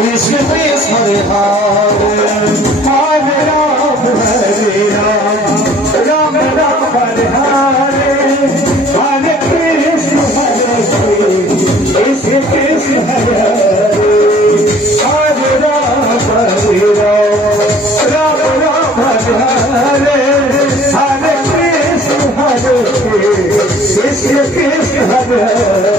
Krishna Krishna Hare Hare Hare Ram Ram Ram Hare Hare Hare Krishna Krishna Krishna Hare Hare Ram Ram Ram Hare Hare Hare Krishna Krishna Hare